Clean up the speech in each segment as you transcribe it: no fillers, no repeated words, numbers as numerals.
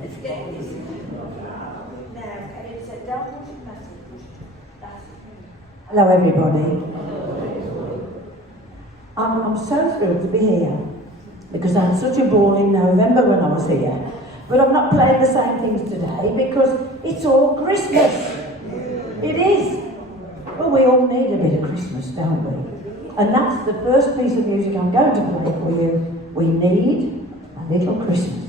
Let's get this. Now, and it's a double message. That's Hello everybody. I'm so thrilled to be here because I had such a ball in November when I was here. But I'm not playing the same things today because it's all Christmas. It is. Well, we all need a bit of Christmas, don't we? And that's the first piece of music I'm going to play for you. We need a little Christmas.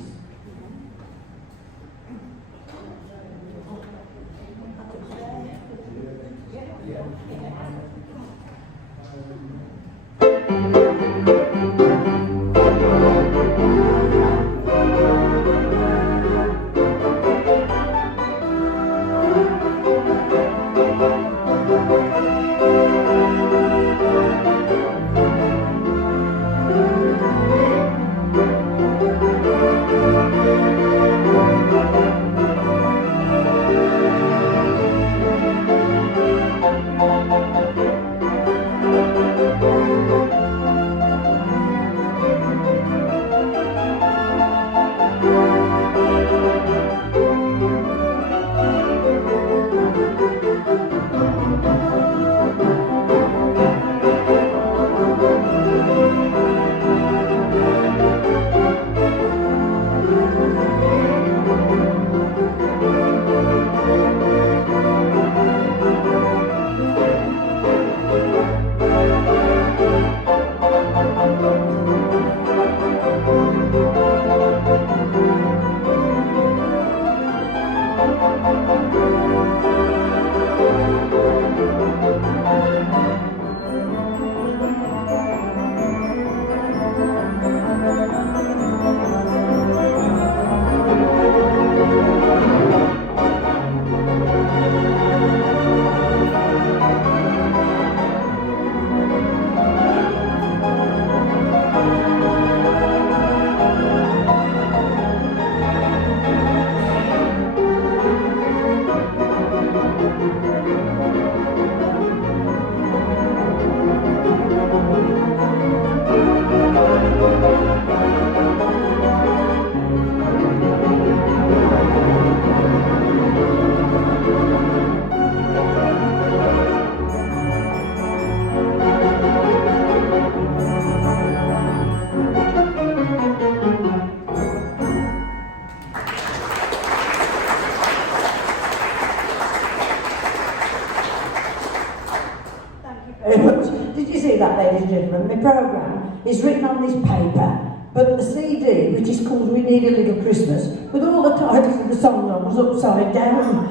Ladies and gentlemen, my programme is written on this paper, but the CD, which is called We Need a Little Christmas, with all the titles of the songs on, was upside down.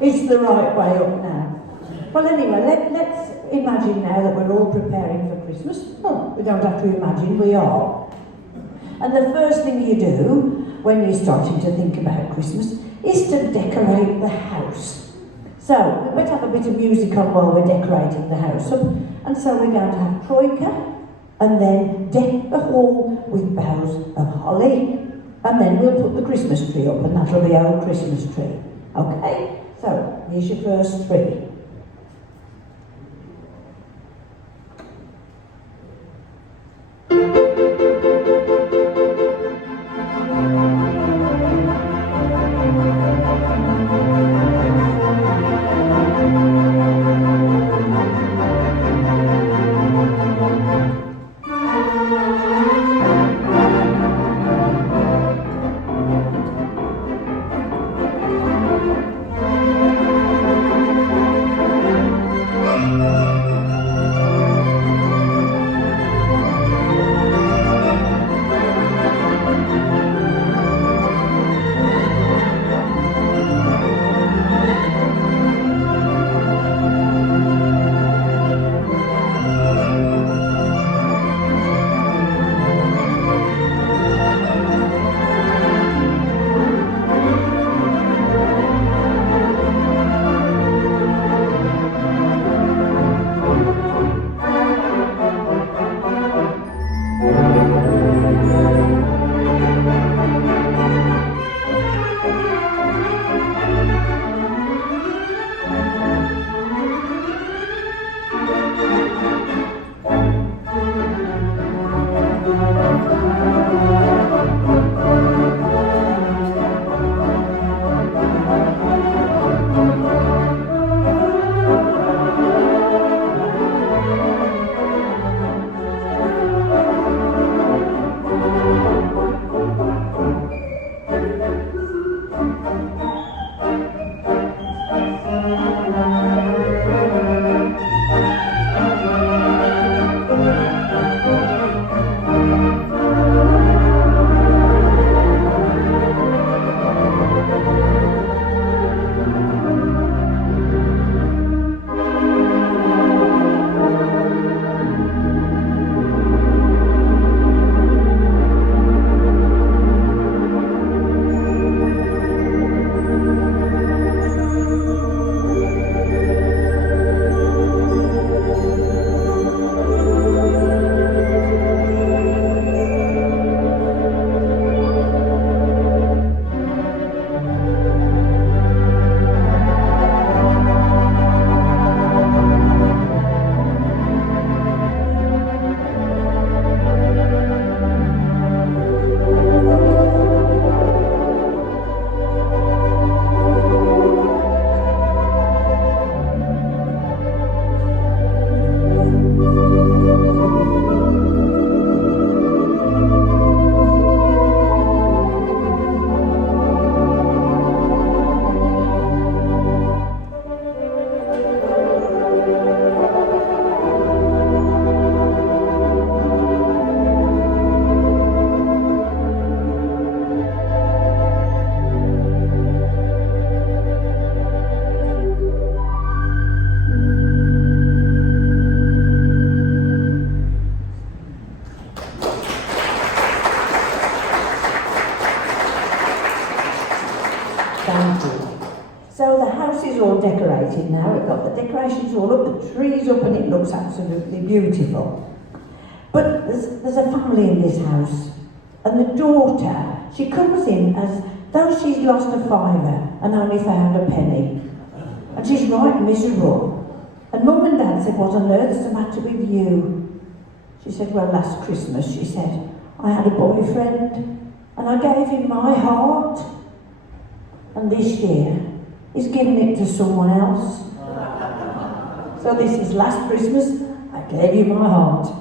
It's the right way up now. Well, anyway, let's imagine now that we're all preparing for Christmas. Well, we don't have to imagine, we are. And the first thing you do when you're starting to think about Christmas is to decorate the house. So, we might have a bit of music on while we're decorating the house up, and so we're going to have troika, and then deck the hall with boughs of holly, and then we'll put the Christmas tree up, and that'll be our Christmas tree. Okay? So, here's your first tree. is all decorated now. We've got the decorations all up, the trees up, and it looks absolutely beautiful. But there's a family in this house, and the daughter, she comes in as though she's lost a fiver and only found a penny. And she's right miserable. And Mum and Dad said, what on earth's the matter with you? She said, well, last Christmas, she said, I had a boyfriend, and I gave him my heart. And this year, he's given it to someone else. So this is last Christmas, I gave you my heart.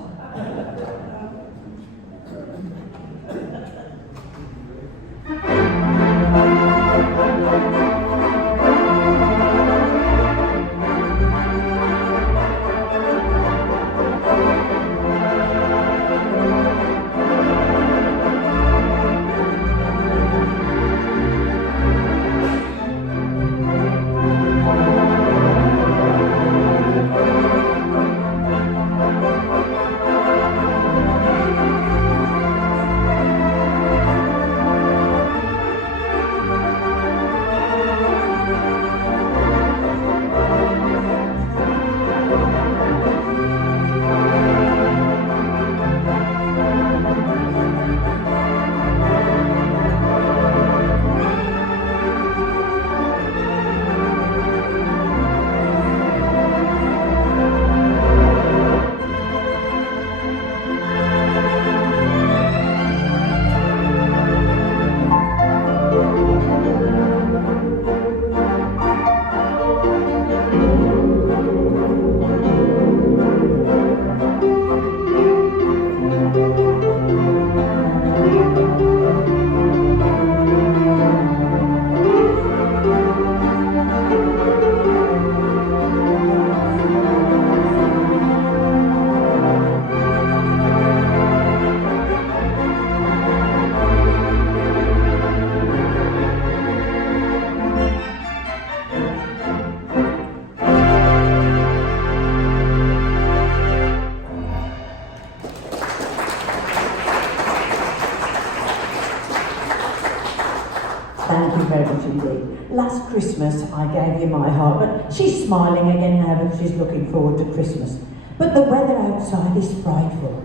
Thank you very much indeed. Last Christmas I gave you my heart, but she's smiling again now because she's looking forward to Christmas. But the weather outside is frightful.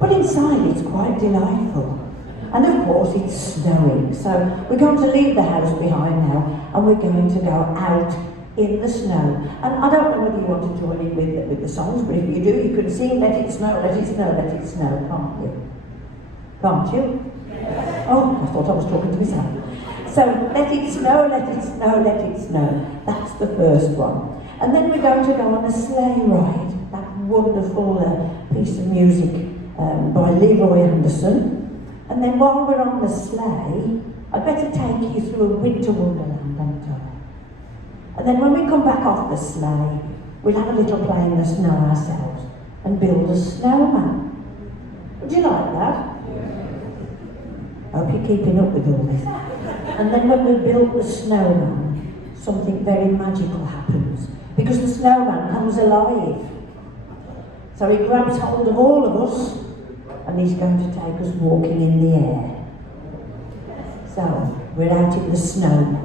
But inside it's quite delightful. And of course it's snowing, so we're going to leave the house behind now and we're going to go out in the snow. And I don't know whether you want to join in with the songs, but if you do, you can sing Let It Snow, Let It Snow, Let It Snow, can't you? Can't you? Yes. Oh, I thought I was talking to myself. So, let it snow, let it snow, let it snow. That's the first one. And then we're going to go on a sleigh ride, that wonderful piece of music by Leroy Anderson. And then while we're on the sleigh, I'd better take you through a winter wonderland, don't I? And then when we come back off the sleigh, we'll have a little play in the snow ourselves and build a snowman. Would you like that? Hope you're keeping up with all this. And then when we build the snowman, something very magical happens. Because the snowman comes alive. So he grabs hold of all of us and he's going to take us walking in the air. So, we're out in the snow now.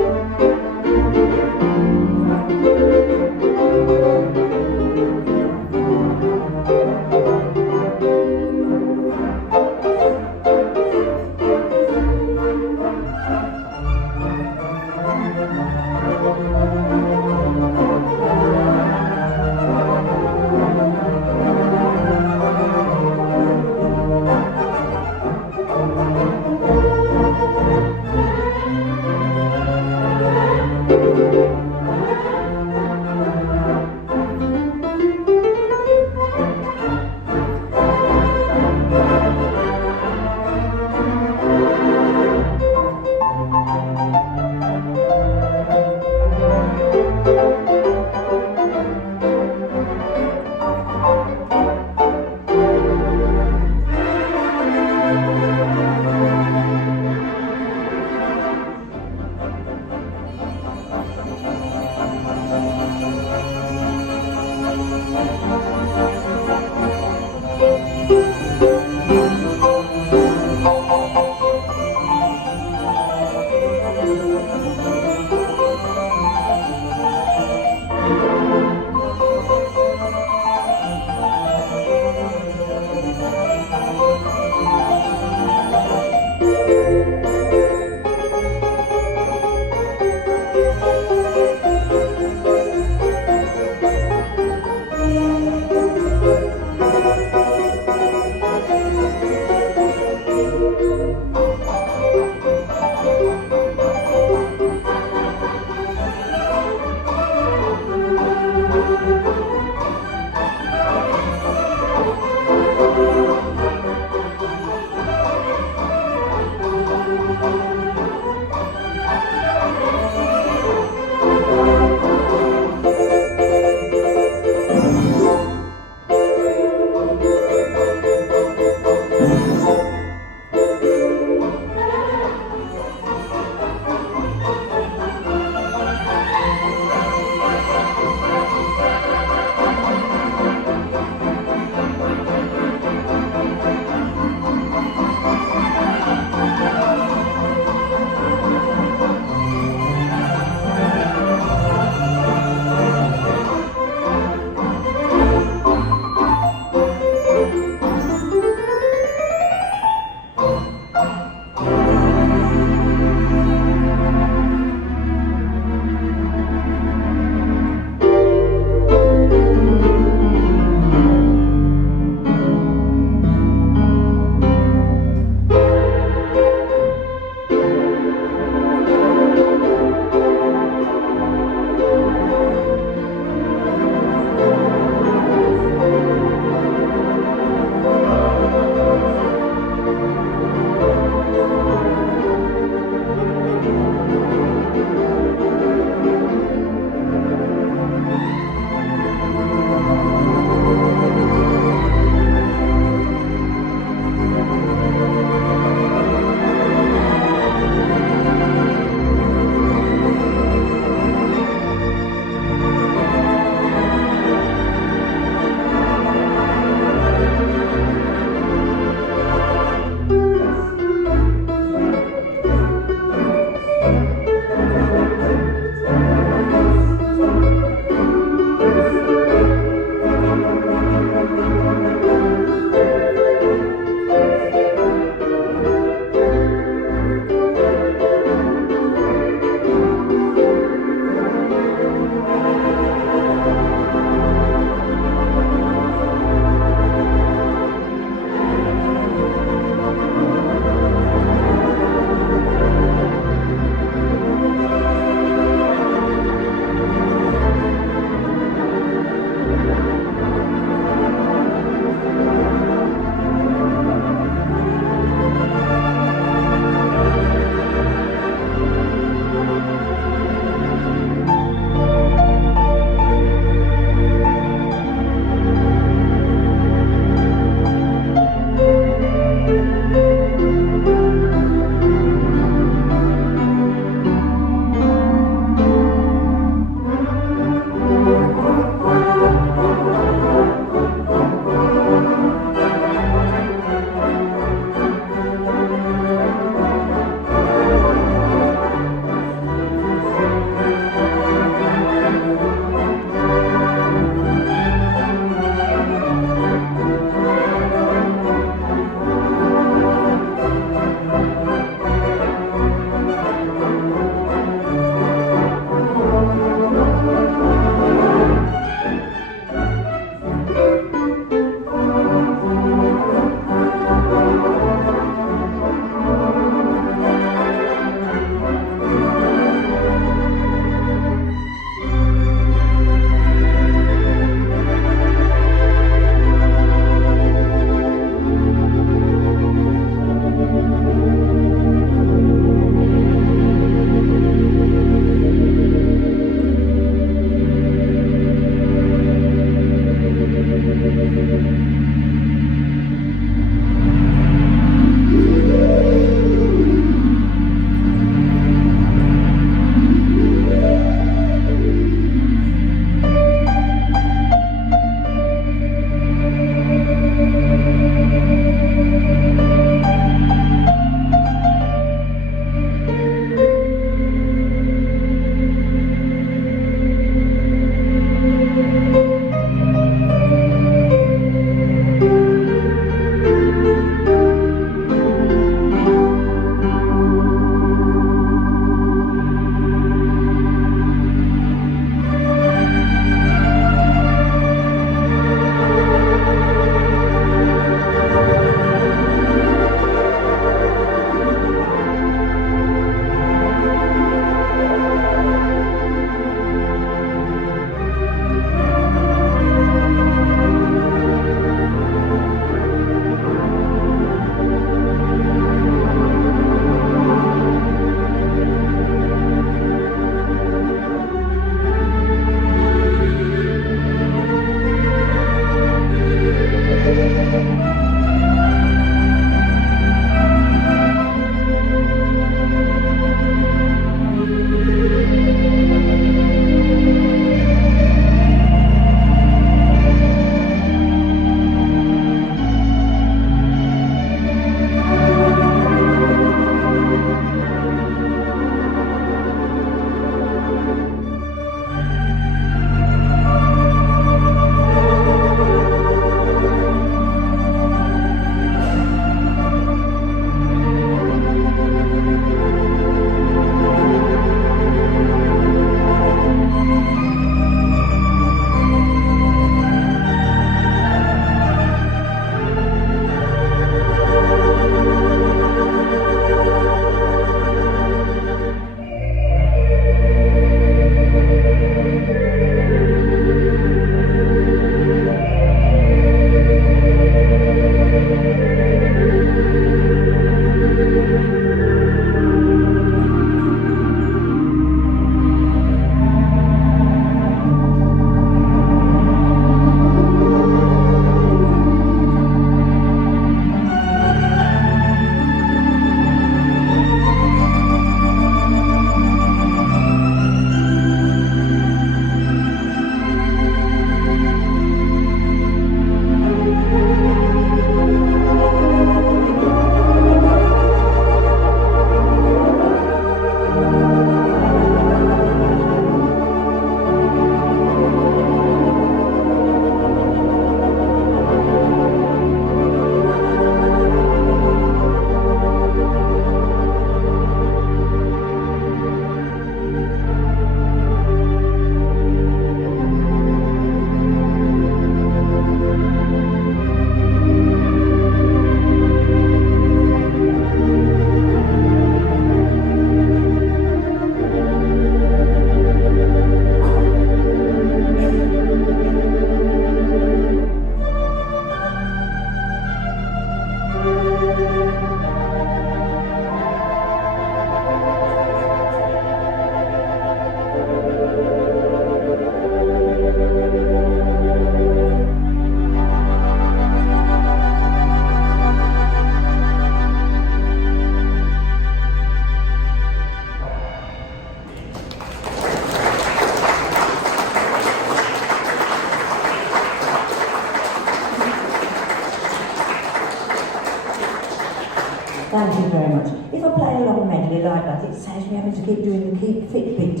Thank you very much. If I play a long medley like that, it saves me having to keep doing the keep fit bit.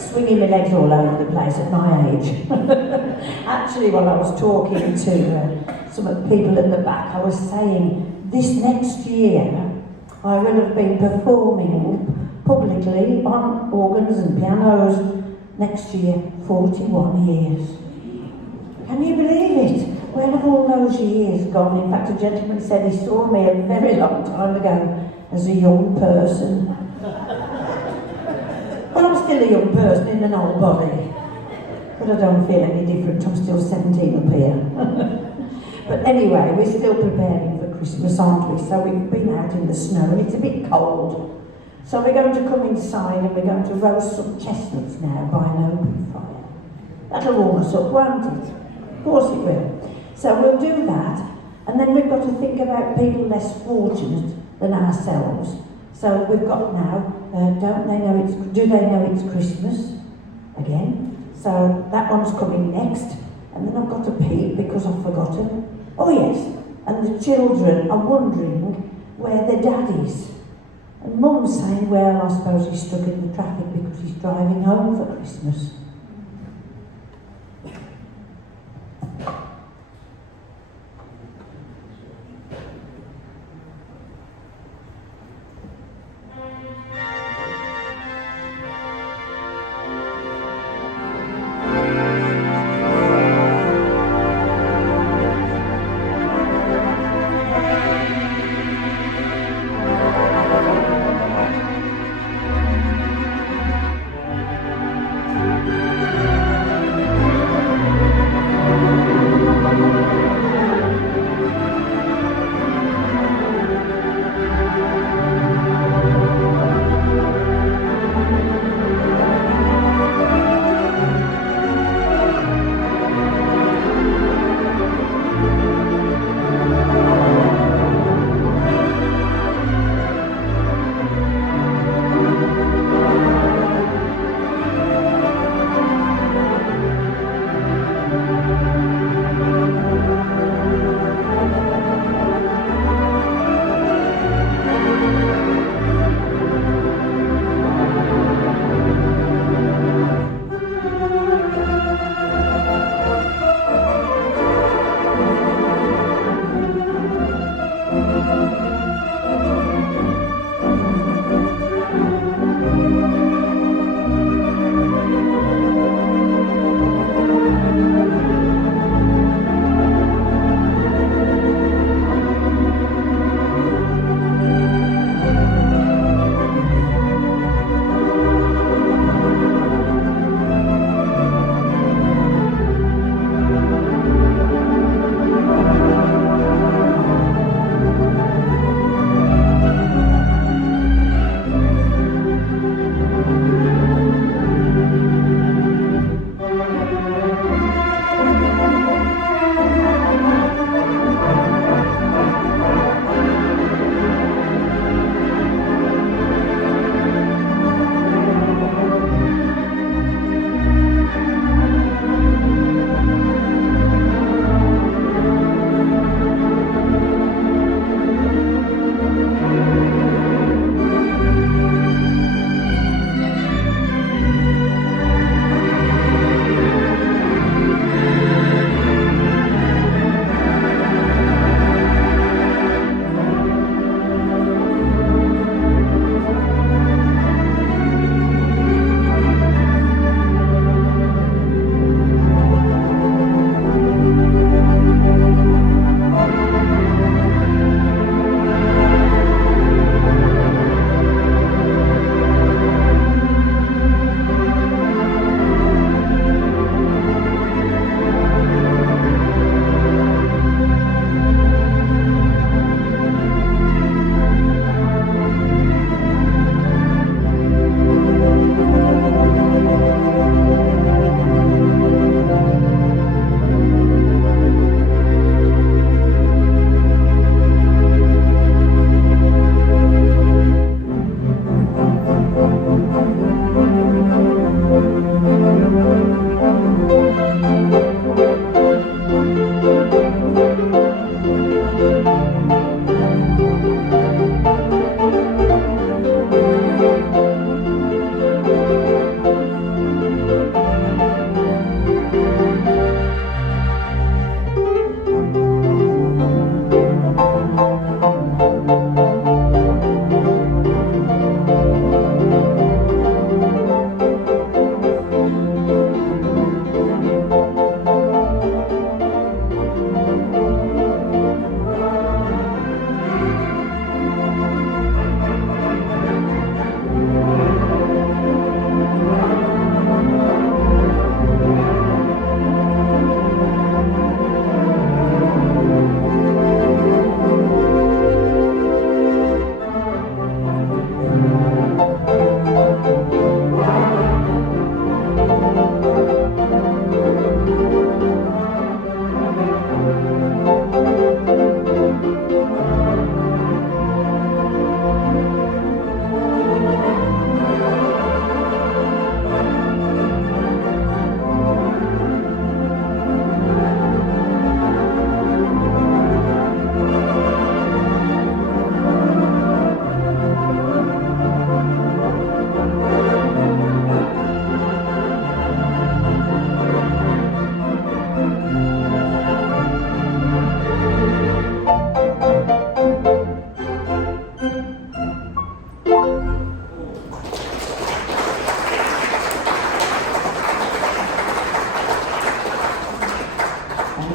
Swinging my legs all over the place at my age. Actually, while I was talking to some of the people in the back, I was saying this next year I will have been performing publicly on organs and pianos next year, 41 years. Can you believe it? Where have all those years gone? In fact, a gentleman said he saw me a very long time ago as a young person. Well, I'm still a young person in an old body, but I don't feel any different. I'm still 17 up here. But anyway, we're still preparing for Christmas, aren't we? So we've been out in the snow and it's a bit cold. So we're going to come inside and we're going to roast some chestnuts now by an open fire. That'll warm us up, won't it? Of course it will. So we'll do that, and then we've got to think about people less fortunate than ourselves. So we've got now, do they know it's Christmas? Again. So that one's coming next, and then I've got to peep because I've forgotten. Oh yes, and the children are wondering where their dad is. And Mum's saying, well, I suppose he's stuck in the traffic because he's driving home for Christmas.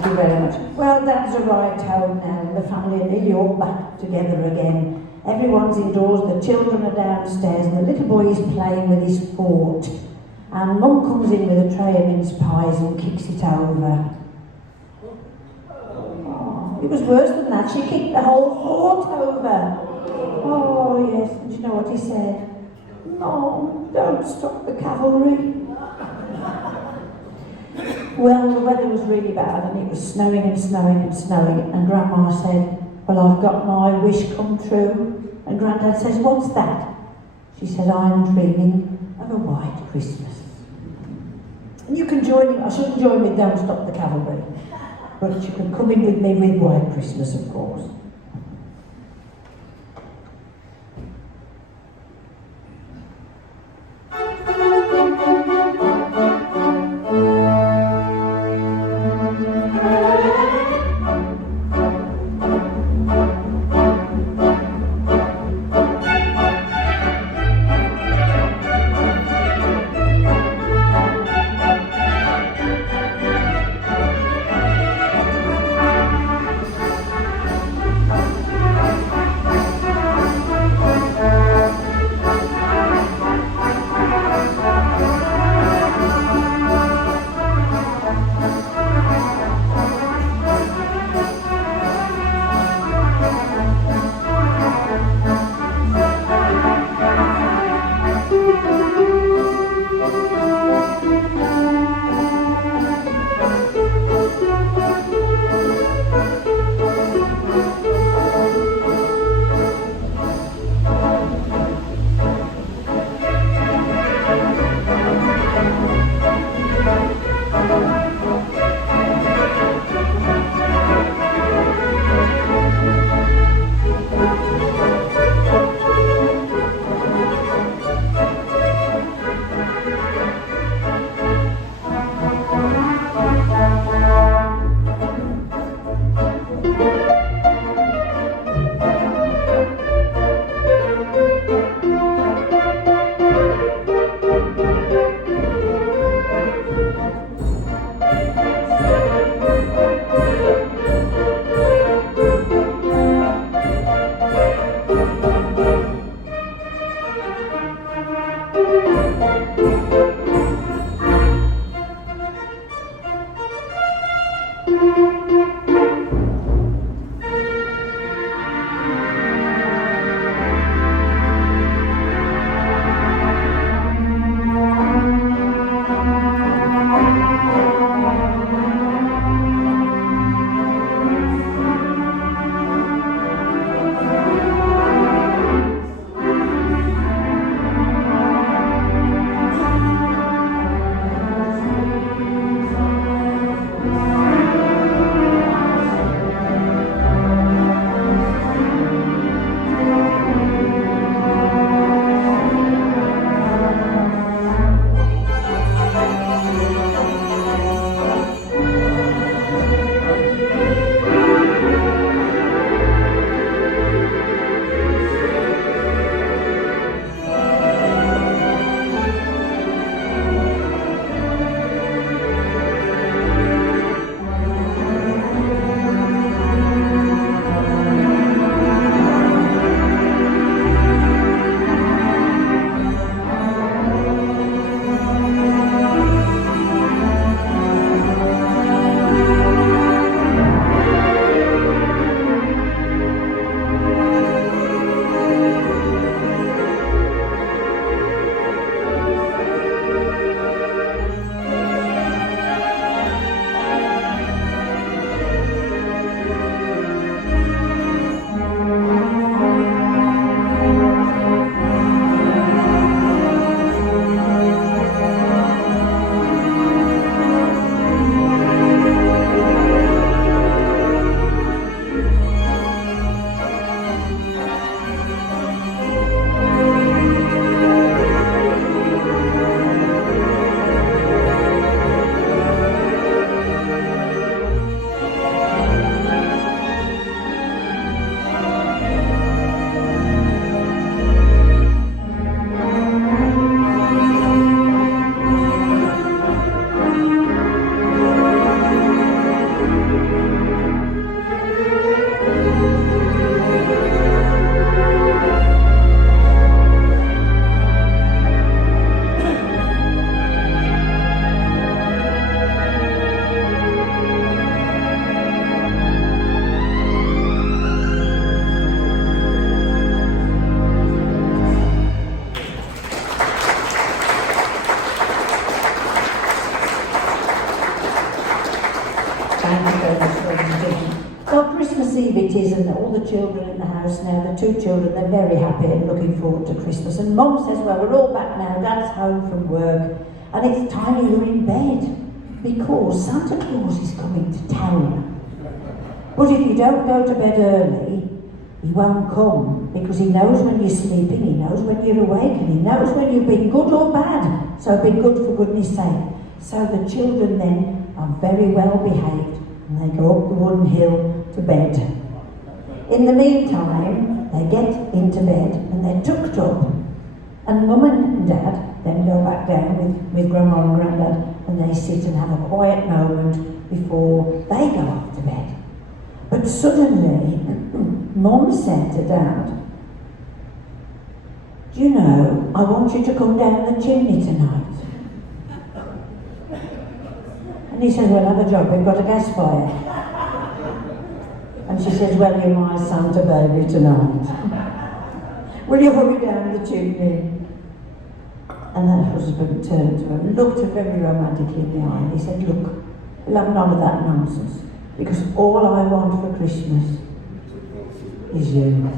Thank you very much. Well, Dad's arrived home now, and the family are nearly all back together again. Everyone's indoors, the children are downstairs, and the little boy is playing with his fort. And Mum comes in with a tray of mince pies and kicks it over. Oh, it was worse than that. She kicked the whole fort over. Oh, yes. And do you know what he said? No, don't stop the cavalry. Well, the weather was really bad, and it was snowing and snowing and snowing, and Grandma said, well, I've got my wish come true. And Grandad says, what's that? She said, I'm dreaming of a white Christmas. And you can join him. I shouldn't join with Don't Stop the Cavalry, but you can come in with me with White Christmas, of course. festivities and all the children in the house now, the 2 children, they're very happy and looking forward to Christmas. And Mum says, well, we're all back now, Dad's home from work, and it's time you're in bed because Santa Claus is coming to town. But if you don't go to bed early, he won't come, because he knows when you're sleeping, he knows when you're awake, and he knows when you've been good or bad. So be good for goodness sake. So the children then are very well behaved, and they go up the wooden hill to bed. In the meantime, they get into bed and they're tucked up, and Mum and Dad then go back down with Grandma and Grandad, and they sit and have a quiet moment before they go off to bed. But suddenly, Mum said to Dad, do you know, I want you to come down the chimney tonight. And he says, well, have a job, we've got a gas fire. And she says, well, you're my Santa baby tonight. Will you hurry down the chimney? And her husband turned to her and looked her very romantically in the eye, and he said, look, we'll have none of that nonsense, because all I want for Christmas is you.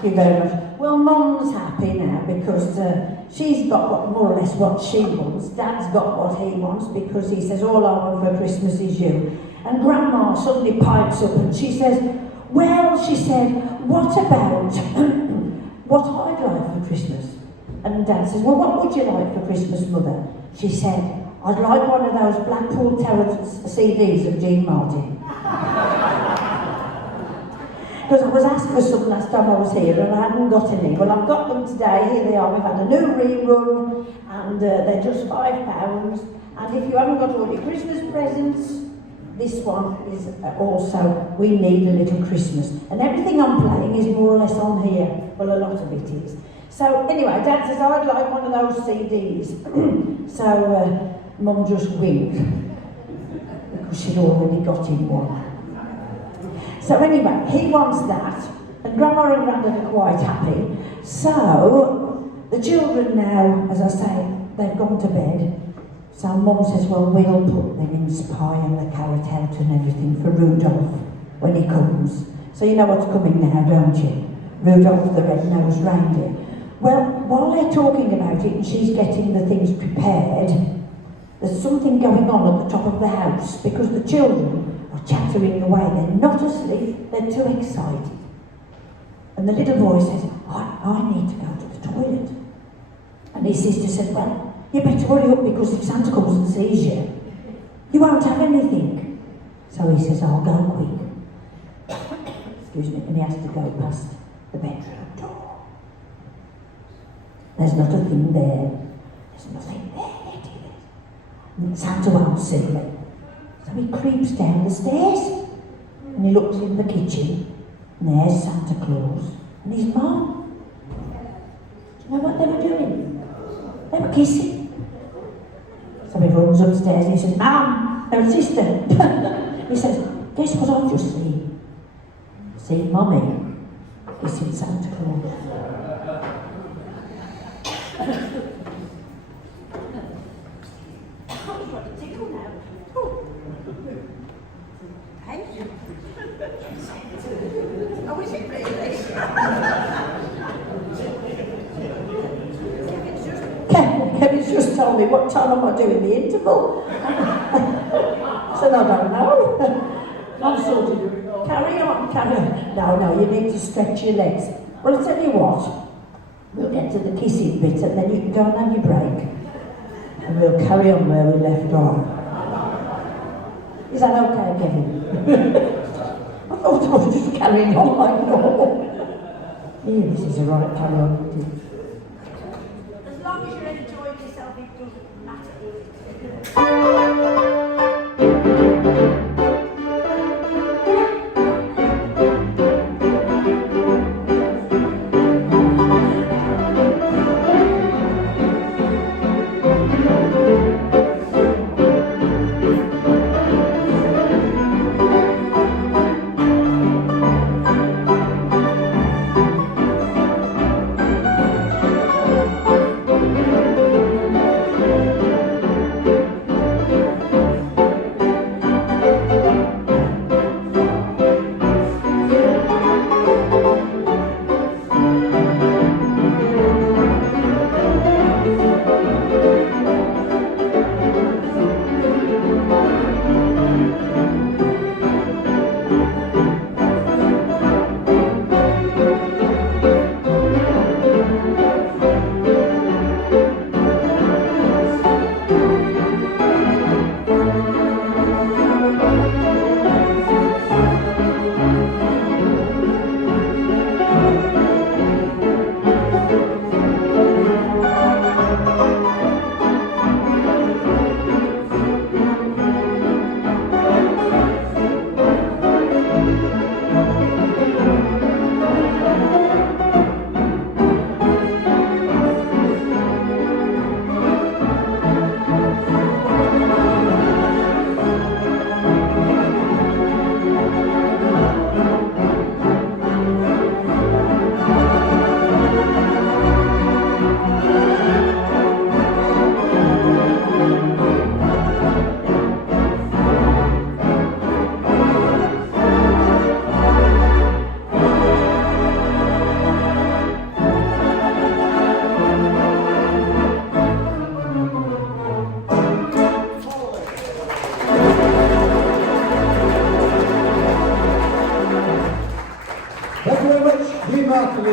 Thank you very much. Well, Mum's happy now because she's got more or less what she wants. Dad's got what he wants because he says, all I want for Christmas is you. And Grandma suddenly pipes up and she says, well, she said, what about what I'd like for Christmas? And Dad says, well, what would you like for Christmas, Mother? She said, I'd like one of those Blackpool Terrace CDs of Jean Martin. Because I was asked for some last time I was here and I hadn't got any. Well, I've got them today. Here they are. We've had a new rerun and they're just £5. And if you haven't got all your Christmas presents, this one is also We Need a Little Christmas. And everything I'm playing is more or less on here. Well, a lot of it is. So anyway, Dad says, I'd like one of those CDs. So Mum just winked because she'd already got him one. So anyway, he wants that, and Grandma and Grandad are quite happy. So the children now, as I say, they've gone to bed. So Mum says, well, we'll put the mince pie and the carrot out and everything for Rudolph when he comes. So you know what's coming now, don't you? Rudolph the red-nosed reindeer. Well, while they're talking about it and she's getting the things prepared, there's something going on at the top of the house because the children are chattering away. They're not asleep, they're too excited. And the little boy says, I need to go to the toilet. And his sister said, well, you better hurry up because if Santa comes and sees you, you won't have anything. So he says, I'll go quick. Excuse me, and he has to go past the bedroom door. There's not a thing there. There's nothing there yet, is it? And Santa won't see it. So he creeps down the stairs and he looks in the kitchen and there's Santa Claus and his mum. Do you know what they were doing? They were kissing. So he runs upstairs and he says, Mum, they're sister. He says, guess what I've just seen? Seen Mummy kissing Santa Claus. Oh, is it really? Kevin's just told me what time am I doing the interval. I said, I don't know. I'm sort of, carry on. No, you need to stretch your legs. Well, I'll tell you what, we'll get to the kissing bit and then you can go and have your break. And we'll carry on where we left off. Is that okay, Kevin? I thought I was just carrying on like normal. Yeah, this is a right carry on. As long as you're enjoying yourself, it doesn't matter.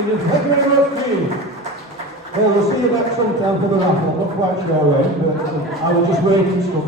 million. Thank you very much, Steve. Well, we'll see you back sometime for the raffle. I'm not quite sure when, but I will just wait and stuff.